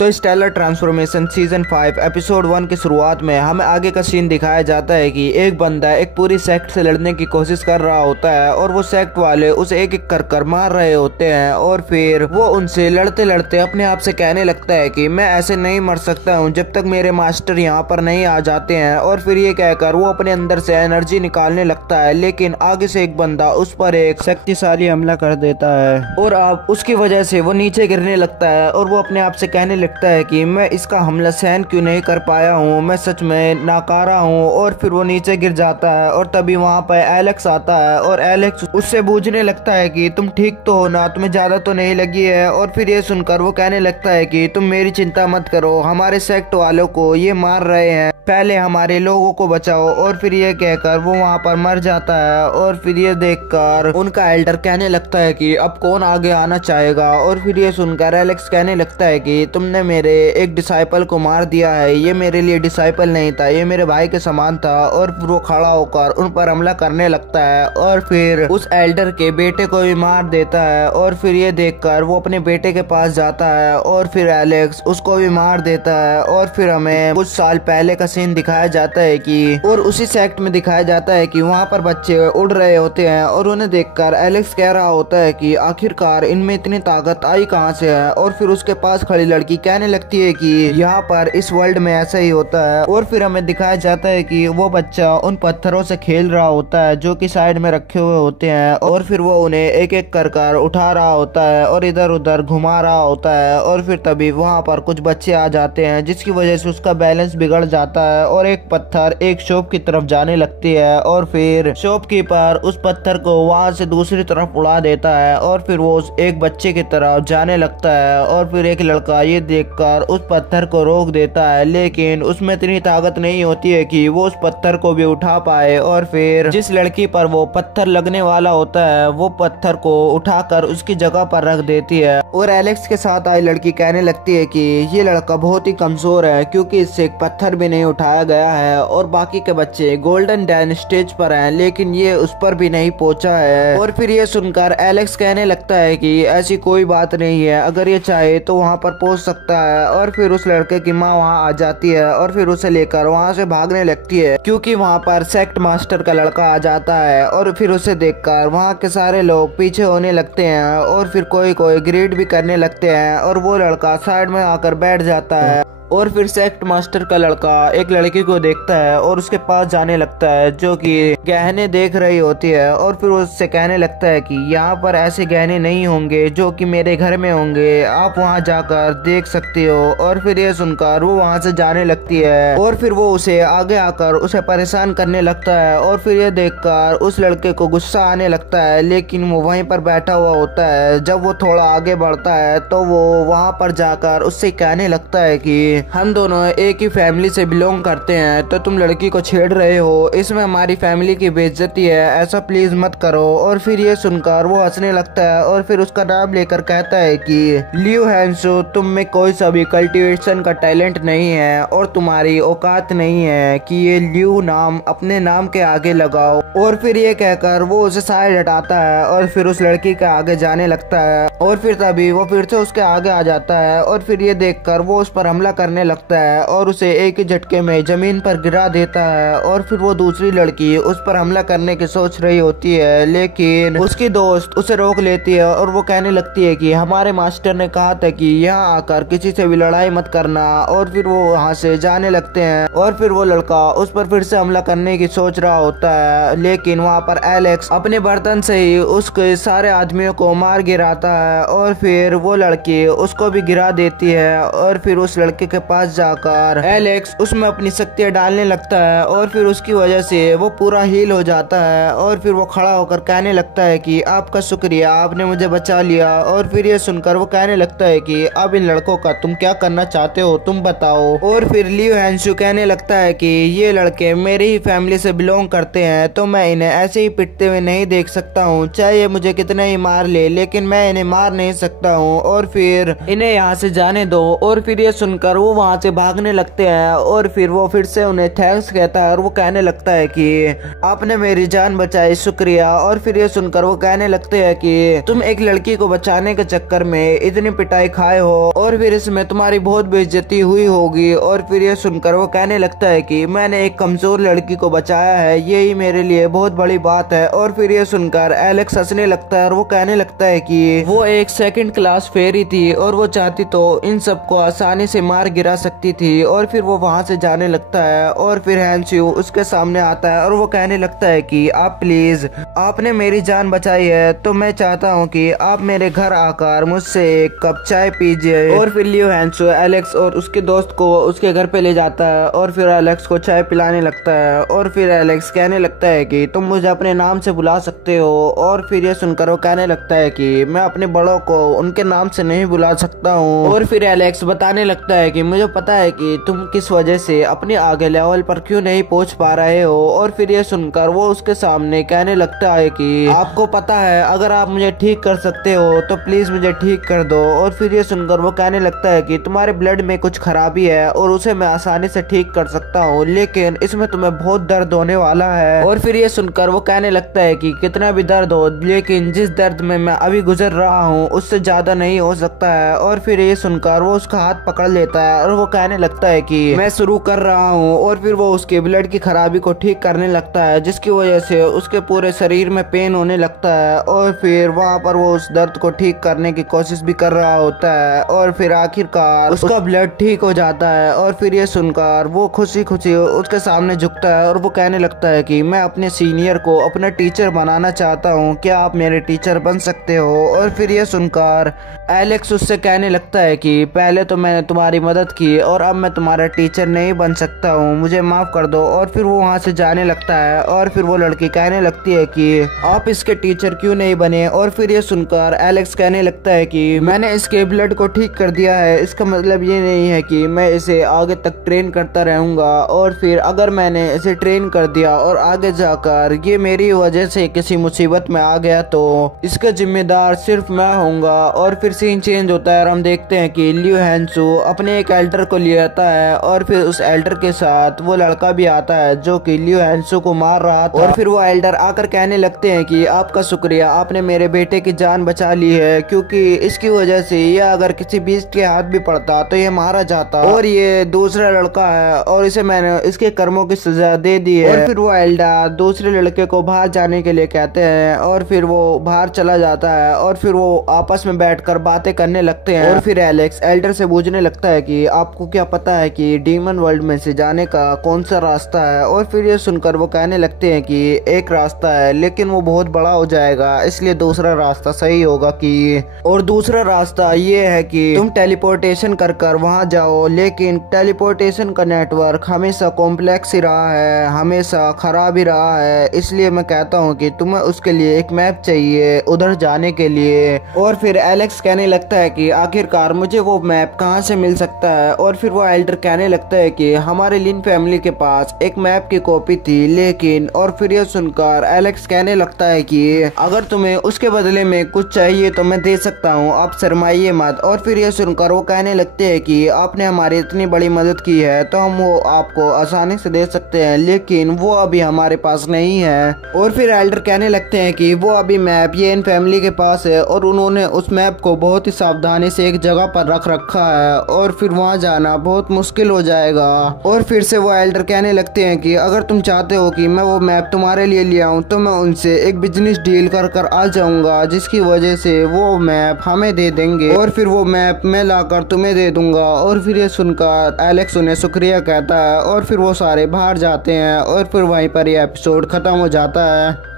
तो stellar transformation season 5 episode 1 की शुरुआत में हमें आगे का सीन दिखाया जाता है कि एक बंदा एक पूरी सेक्ट से लड़ने की कोशिश कर रहा होता है और वो सेक्ट वाले उसे एक एक कर मार रहे होते हैं और फिर वो उनसे लड़ते लड़ते अपने आप से कहने लगता है कि मैं ऐसे नहीं मर सकता हूँ जब तक मेरे मास्टर यहाँ पर नहीं आ जाते हैं। और फिर ये कहकर वो अपने अंदर से एनर्जी निकालने लगता है, लेकिन आगे से एक बंदा उस पर एक शक्तिशाली हमला कर देता है और अब उसकी वजह से वो नीचे गिरने लगता है और वो अपने आप से कहने लगता है कि मैं इसका हमला सहन क्यों नहीं कर पाया हूँ, मैं सच में नाकारा हूँ। और फिर वो नीचे गिर जाता है और तभी वहाँ पर एलेक्स आता है और एलेक्स उससे पूछने लगता है कि तुम ठीक तो हो ना, तुम्हें ज्यादा तो नहीं लगी है। और फिर ये सुनकर वो कहने लगता है कि तुम मेरी चिंता मत करो, हमारे सेक्ट वालों को ये मार रहे हैं, पहले हमारे लोगों को बचाओ। और फिर ये कहकर वो वहाँ पर मर जाता है और फिर ये देखकर उनका एल्डर कहने लगता है कि अब कौन आगे आना चाहेगा। और फिर ये सुनकर एलेक्स कहने लगता है कि तुमने मेरे एक डिसाइपल को मार दिया है, ये मेरे लिए डिसाइपल नहीं था, ये मेरे भाई के समान था। और फिर वो खड़ा होकर उन पर हमला करने लगता है और फिर उस एल्डर के बेटे को भी मार देता है। और फिर ये देखकर वो अपने बेटे के पास जाता है और फिर एलेक्स उसको भी मार देता है। और फिर हमें कुछ साल पहले का सीन दिखाया जाता है कि और उसी सेक्ट में दिखाया जाता है कि वहाँ पर बच्चे उड़ रहे होते हैं और उन्हें देखकर एलेक्स कह रहा होता है कि आखिरकार इनमें इतनी ताकत आई कहाँ से है। और फिर उसके पास खड़ी लड़की कहने लगती है कि यहाँ पर इस वर्ल्ड में ऐसा ही होता है। और फिर हमें दिखाया जाता है कि वो बच्चा उन पत्थरों से खेल रहा होता है जो कि साइड में रखे हुए होते हैं और फिर वो उन्हें एक एक कर उठा रहा होता है और इधर उधर घुमा रहा होता है। और फिर तभी वहाँ पर कुछ बच्चे आ जाते हैं जिसकी वजह से उसका बैलेंस बिगड़ जाता है और एक पत्थर एक शॉप की तरफ जाने लगती है और फिर शॉपकीपर उस पत्थर को वहाँ से दूसरी तरफ उड़ा देता है और फिर वो उस एक बच्चे की तरफ जाने लगता है। और फिर एक लड़का ये देखकर उस पत्थर को रोक देता है, लेकिन उसमें इतनी ताकत नहीं होती है कि वो उस पत्थर को भी उठा पाए। और फिर जिस लड़की पर वो पत्थर लगने वाला होता है वो पत्थर को उठाकर उसकी जगह पर रख देती है और एलेक्स के साथ आई लड़की कहने लगती है कि ये लड़का बहुत ही कमजोर है क्योंकि इससे एक पत्थर भी नहीं उठाया गया है और बाकी के बच्चे गोल्डन डैन स्टेज पर हैं लेकिन ये उस पर भी नहीं पहुंचा है। और फिर ये सुनकर एलेक्स कहने लगता है कि ऐसी कोई बात नहीं है, अगर ये चाहे तो वहाँ पर पहुंच सकता है। और फिर उस लड़के की माँ वहाँ आ जाती है और फिर उसे लेकर वहाँ से भागने लगती है क्योंकि वहाँ पर सेक्ट मास्टर का लड़का आ जाता है। और फिर उसे देखकर वहाँ के सारे लोग पीछे होने लगते हैं और फिर कोई कोई ग्रीड भी करने लगते हैं और वो लड़का साइड में आकर बैठ जाता है। और फिर सेक्ट मास्टर का लड़का एक लड़की को देखता है और उसके पास जाने लगता है जो कि गहने देख रही होती है और फिर उससे कहने लगता है कि यहाँ पर ऐसे गहने नहीं होंगे जो कि मेरे घर में होंगे, आप वहाँ जाकर देख सकते हो। और फिर ये सुनकर वो वहाँ से जाने लगती है और फिर वो उसे आगे आकर उसे परेशान करने लगता है। और फिर ये देखकर उस लड़के को गुस्सा आने लगता है, लेकिन वो वहीं पर बैठा हुआ होता है। जब वो थोड़ा आगे बढ़ता है तो वो वहाँ पर जाकर उससे कहने लगता है कि हम दोनों एक ही फैमिली से बिलोंग करते हैं, तो तुम लड़की को छेड़ रहे हो, इसमें हमारी फैमिली की बेइज्जती है, ऐसा प्लीज मत करो। और फिर ये सुनकर वो हंसने लगता है और फिर उसका नाम लेकर कहता है कि लियो हैंसो, तुम में कोई सा भी कल्टीवेशन का टैलेंट नहीं है और तुम्हारी औकात नहीं है कि ये लियो नाम अपने नाम के आगे लगाओ। और फिर ये कहकर वो उसे साइड हटाता है और फिर उस लड़की के आगे जाने लगता है और फिर तभी वो फिर से उसके आगे आ जाता है और फिर ये देखकर वो उस पर हमला करने लगता है और उसे एक ही झटके में जमीन पर गिरा देता है। और फिर वो दूसरी लड़की उस पर हमला करने की सोच रही होती है, लेकिन उसकी दोस्त उसे रोक लेती है और वो कहने लगती है कि हमारे मास्टर ने कहा था कि यहाँ आकर किसी से भी लड़ाई मत करना। और फिर वो वहाँ से जाने लगते हैं और फिर वो लड़का उस पर फिर से हमला करने की सोच रहा होता है, लेकिन वहाँ पर एलेक्स अपने बर्तन से ही उसके सारे आदमियों को मार गिराता है और फिर वो लड़की उसको भी गिरा देती है। और फिर उस लड़के के पास जाकर एलेक्स उसमें अपनी शक्तियां डालने लगता है और फिर उसकी वजह से वो पूरा हील हो जाता है। और फिर वो खड़ा होकर कहने लगता है कि आपका शुक्रिया, आपने मुझे बचा लिया। और फिर ये सुनकर वो कहने लगता है कि अब इन लड़कों का तुम क्या करना चाहते हो, तुम बताओ। और फिर लियो हैंसू कहने लगता है कि ये लड़के मेरी ही फैमिली से बिलोंग करते हैं, तो मैं इन्हें ऐसे ही पिटते हुए नहीं देख सकता हूँ, चाहे ये मुझे कितना ही मार ले, लेकिन मैं इन्हें मार नहीं सकता हूँ और फिर इन्हें यहाँ से जाने दो। और फिर ये सुनकर वो वो वहाँ से भागने लगते हैं और फिर वो फिर से उन्हें थैंक्स कहता है और वो कहने लगता है कि आपने मेरी जान बचाई, शुक्रिया। और फिर ये सुनकर वो कहने लगते हैं कि तुम एक लड़की को बचाने के चक्कर में इतनी पिटाई खाए हो और फिर इसमें तुम्हारी बहुत बेइज्जती हुई होगी। और फिर ये सुनकर वो कहने लगता है कि मैंने एक कमजोर लड़की को बचाया है, यही मेरे लिए बहुत बड़ी बात है। और फिर ये सुनकर एलेक्स हंसने लगता है और वो कहने लगता है कि वो एक सेकंड क्लास फेरी थी और वो चाहती तो इन सबको आसानी से मार गिरा सकती थी। और फिर वो वहां से जाने लगता है और फिर हैंस्यू उसके सामने आता है और वो कहने लगता है कि आप प्लीज, आपने मेरी जान बचाई है तो मैं चाहता हूँ कि आप मेरे घर आकर मुझसे एक कप चाय पीजिए। और फिर लियो हैंस्यू एलेक्स और उसके दोस्त को उसके घर पे ले जाता है और फिर एलेक्स को चाय पिलाने लगता है। और फिर एलेक्स कहने लगता है कि तुम मुझे अपने नाम से बुला सकते हो। और फिर ये सुनकर वो कहने लगता है कि मैं अपने बड़ों को उनके नाम से नहीं बुला सकता हूँ। और फिर एलेक्स बताने लगता है कि मुझे पता है कि तुम किस वजह से अपने आगे लेवल पर क्यों नहीं पहुंच पा रहे हो। और फिर ये सुनकर वो उसके सामने कहने लगता है कि आपको पता है अगर आप मुझे ठीक कर सकते हो तो प्लीज मुझे ठीक कर दो। और फिर ये सुनकर वो कहने लगता है कि तुम्हारे ब्लड में कुछ खराबी है और उसे मैं आसानी से ठीक कर सकता हूँ, लेकिन इसमें तुम्हें बहुत दर्द होने वाला है। और फिर ये सुनकर वो कहने लगता है कि कितना भी दर्द हो, लेकिन जिस दर्द में मैं अभी गुजर रहा हूँ उससे ज्यादा नहीं हो सकता है। और फिर ये सुनकर वो उसका हाथ पकड़ लेता है और वो कहने लगता है कि मैं शुरू कर रहा हूँ। और फिर वो उसके ब्लड की खराबी को ठीक करने लगता है, जिसकी वजह से उसके पूरे शरीर में पेन होने लगता है। और फिर वहाँ पर वो उस दर्द को ठीक करने की कोशिश भी कर रहा होता है और फिर आखिरकार उसका ब्लड ठीक हो जाता है। और फिर ये सुनकर वो खुशी खुशी उसके सामने झुकता है और वो कहने लगता है कि मैं अपने सीनियर को अपना टीचर बनाना चाहता हूँ, क्या आप मेरे टीचर बन सकते हो। और फिर ये सुनकर एलेक्स उससे कहने लगता है कि पहले तो मैंने तुम्हारी मदद की और अब मैं तुम्हारा टीचर नहीं बन सकता हूँ, मुझे माफ कर दो। और फिर वो वहाँ से जाने लगता है और फिर वो लड़की कहने लगती है कि आप इसके टीचर क्यों नहीं बने। और फिर ये सुनकर एलेक्स कहने लगता है कि मैंने इसके ब्लड को ठीक कर दिया है, इसका मतलब ये नहीं है कि मैं इसे आगे तक ट्रेन करता रहूंगा। और फिर अगर मैंने इसे ट्रेन कर दिया और आगे जाकर ये मेरी वजह से किसी मुसीबत में आ गया तो इसका जिम्मेदार सिर्फ मैं होऊंगा। और फिर सीन चेंज होता है और हम देखते हैं कि लियो हैंसू अपने एक एल्डर को ले आता है और फिर उस एल्डर के साथ वो लड़का भी आता है जो कि लियो हैंसू को मार रहा था। और फिर वो एल्डर आकर कहने लगते हैं कि आपका शुक्रिया, आपने मेरे बेटे की जान बचा ली है, क्योंकि इसकी वजह से ये अगर किसी बीस्ट के हाथ भी पड़ता तो ये मारा जाता और ये दूसरा लड़का है और इसे मैंने इसके कर्मों की सजा दे दी है। और फिर वो एल्डर दूसरे लड़के को बाहर जाने के लिए कहते हैं और फिर वो बाहर चला जाता है और फिर वो आपस में बैठकर बातें करने लगते हैं। और फिर एलेक्स एल्डर से पूछने लगता है कि आपको क्या पता है कि डीमन वर्ल्ड में से जाने का कौन सा रास्ता है। और फिर ये सुनकर वो कहने लगते हैं कि एक रास्ता है लेकिन वो बहुत बड़ा हो जाएगा, इसलिए दूसरा रास्ता सही होगा कि और दूसरा रास्ता ये है कि तुम टेलीपोर्टेशन कर कर वहां जाओ, लेकिन टेलीपोर्टेशन का नेटवर्क हमेशा कॉम्प्लेक्स ही रहा है, हमेशा खराब ही रहा है, इसलिए मैं कहता हूँ कि तुम्हें उसके लिए एक मैप चाहिए उधर जाने के लिए। और फिर एलेक्स कहने लगता है कि आखिरकार मुझे वो मैप कहाँ से मिल सकता है। और फिर वो एल्डर कहने लगता है कि हमारे लिन फैमिली के पास एक मैप की कॉपी थी, लेकिन और फिर ये सुनकर एलेक्स कहने लगता है कि अगर तुम्हें उसके बदले में कुछ चाहिए तो मैं दे सकता हूँ, आप शर्माइए मत। और फिर ये सुनकर वो कहने लगते हैं कि आपने हमारी इतनी बड़ी मदद की है तो हम वो आपको आसानी से दे सकते हैं, लेकिन वो अभी हमारे पास नहीं है। और फिर एल्डर कहने लगते हैं कि वो अभी मैप ये इन फैमिली के पास है और उन्होंने उस मैप को बहुत ही सावधानी से एक जगह पर रख रखा है और फिर वहां जाना बहुत मुश्किल हो जाएगा। और फिर से वो एल्डर कहने लगते हैं कि अगर तुम चाहते हो कि मैं वो मैप तुम्हारे लिए ले आऊं तो मैं उनसे एक बिजनेस डील कर कर आ जाऊंगा, जिसकी वजह से वो मैप हमें दे देंगे और फिर वो मैप मैं लाकर तुम्हें दे दूंगा। और फिर ये सुनकर एलेक्स उन्हें शुक्रिया कहता है और फिर वो सारे बाहर जाते हैं और फिर वहीं पर ये एपिसोड खत्म हो जाता है।